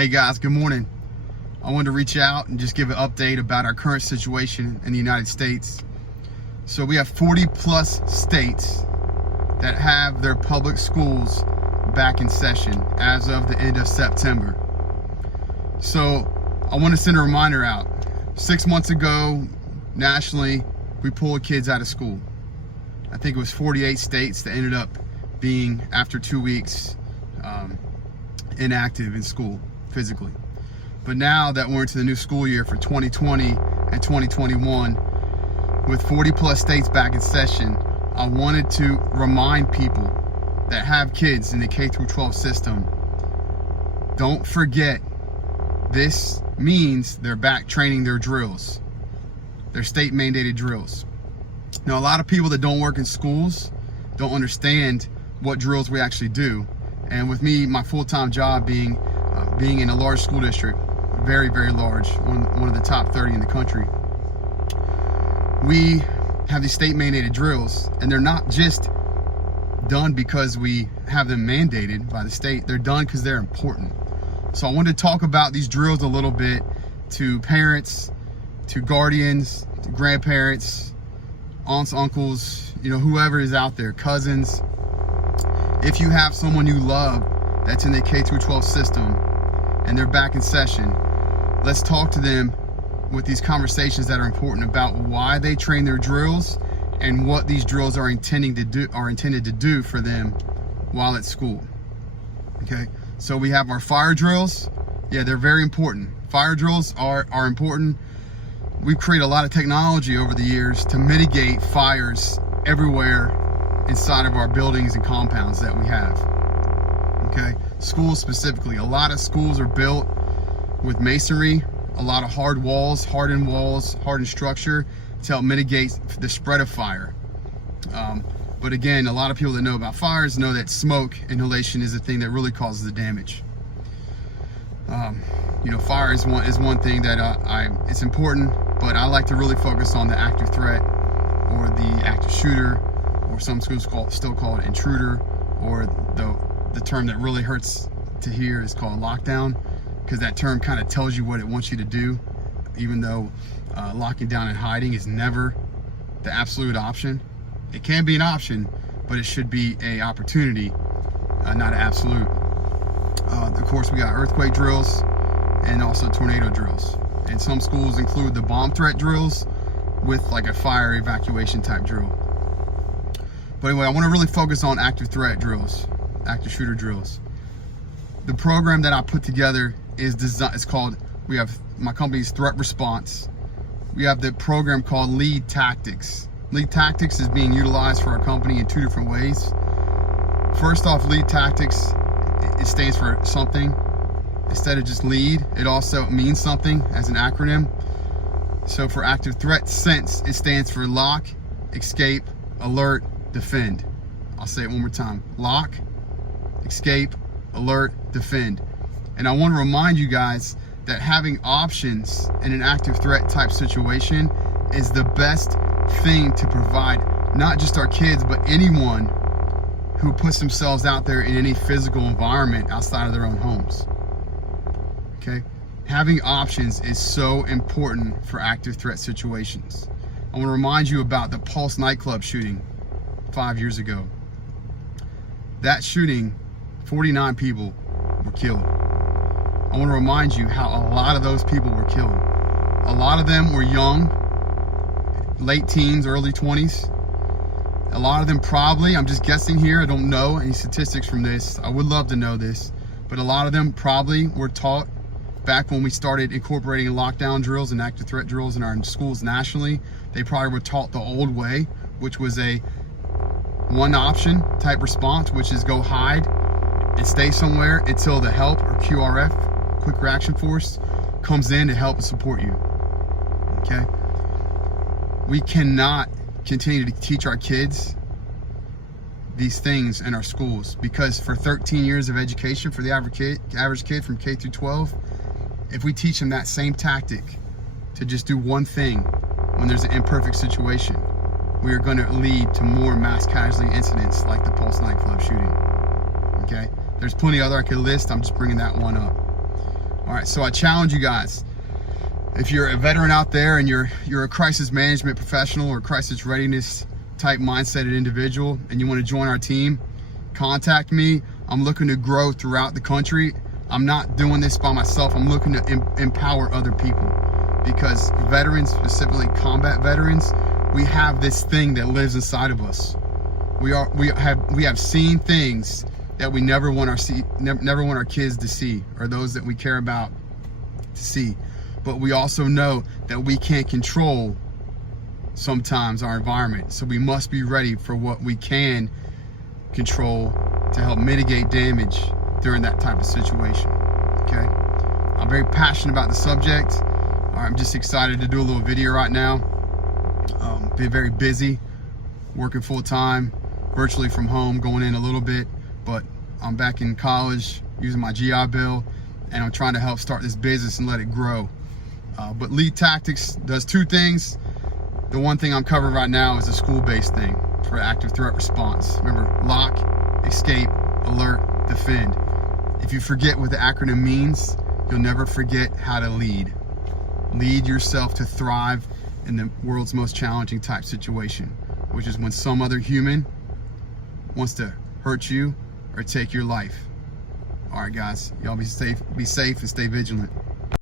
Hey guys, good morning. I wanted to reach out and just give an update about our current situation in the United States. So we have 40 plus states that have their public schools back in session as of the end of September. So I want to send a reminder out. 6 months ago, nationally, we pulled kids out of school. I think it was 48 states that ended up being, after 2 weeks, inactive in school physically. But now that we're into the new school year for 2020 and 2021, with 40 plus states back in session, I wanted to remind people that have kids in the K through 12 system, don't forget, this means they're back training their drills, their state mandated drills. Now, a lot of people that don't work in schools don't understand what drills we actually do. And with me, my full-time job being in a large school district, very, very large, one of the top 30 in the country, we have these state mandated drills, and they're not just done because we have them mandated by the state. They're done because they're important. So I wanted to talk about these drills a little bit to parents, to guardians, to grandparents, aunts, uncles, whoever is out there, cousins. If you have someone you love that's in the K through 12 system and they're back in session, let's talk to them with these conversations that are important about why they train their drills and what these drills are intended to do for them while at school. Okay, so we have our fire drills. Yeah, they're very important. Fire drills are important. We've created a lot of technology over the years to mitigate fires everywhere inside of our buildings and compounds that we have. Okay, schools specifically, a lot of schools are built with masonry, a lot of hard walls, hardened structure to help mitigate the spread of fire. But again, a lot of people that know about fires know that smoke inhalation is the thing that really causes the damage. Fire is one thing that it's important, but I like to really focus on the active threat or the active shooter, or some schools still call it intruder, or the term that really hurts to hear is called lockdown, because that term kind of tells you what it wants you to do, even though locking down and hiding is never the absolute option. It can be an option, but it should be an opportunity, not an absolute. Of course, we got earthquake drills and also tornado drills. And some schools include the bomb threat drills with like a fire evacuation type drill. But anyway, I want to really focus on active threat drills, active shooter drills. The program that I put together is designed, my company's Threat Response. We have the program called Lead Tactics. Lead Tactics is being utilized for our company in 2 different ways. First off, Lead Tactics, it stands for something. Instead of just lead, it also means something as an acronym. So for active threat sense, it stands for lock, escape, alert, defend. I'll say it one more time. Lock, escape, alert, defend. And I want to remind you guys that having options in an active threat type situation is the best thing to provide, not just our kids, but anyone who puts themselves out there in any physical environment outside of their own homes. Okay, having options is so important for active threat situations. I want to remind you about the Pulse nightclub shooting 5 years ago. That shooting, 49 people were killed. I want to remind you how a lot of those people were killed. A lot of them were young, late teens, early 20s. A lot of them probably, I'm just guessing here, I don't know any statistics from this. I would love to know this, but a lot of them probably were taught back when we started incorporating lockdown drills and active threat drills in our schools nationally. They probably were taught the old way, which was a one option type response, which is go hide and stay somewhere until the help, or QRF, quick reaction force, comes in to help and support you. Okay, we cannot continue to teach our kids these things in our schools, because for 13 years of education for the average kid from K through 12, if we teach them that same tactic to just do one thing when there's an imperfect situation, we are going to lead to more mass casualty incidents like the Pulse nightclub shooting. Okay, there's plenty other I could list. I'm just bringing that one up. All right, so I challenge you guys. If you're a veteran out there and you're a crisis management professional or crisis readiness type mindseted individual and you want to join our team, contact me. I'm looking to grow throughout the country. I'm not doing this by myself. I'm looking to empower other people, because veterans, specifically combat veterans, we have this thing that lives inside of us. We have seen things that we never want our kids to see, or those that we care about to see. But we also know that we can't control sometimes our environment. So we must be ready for what we can control to help mitigate damage during that type of situation. Okay? I'm very passionate about the subject. I'm just excited to do a little video right now. Been very busy, working full time, virtually from home, going in a little bit, but I'm back in college using my GI Bill, and I'm trying to help start this business and let it grow. But Lead Tactics does two things. The one thing I'm covering right now is a school-based thing for active threat response. Remember, lock, escape, alert, defend. If you forget what the acronym means, you'll never forget how to lead. Lead yourself to thrive in the world's most challenging type situation, which is when some other human wants to hurt you or take your life. All right, guys, y'all be safe and stay vigilant.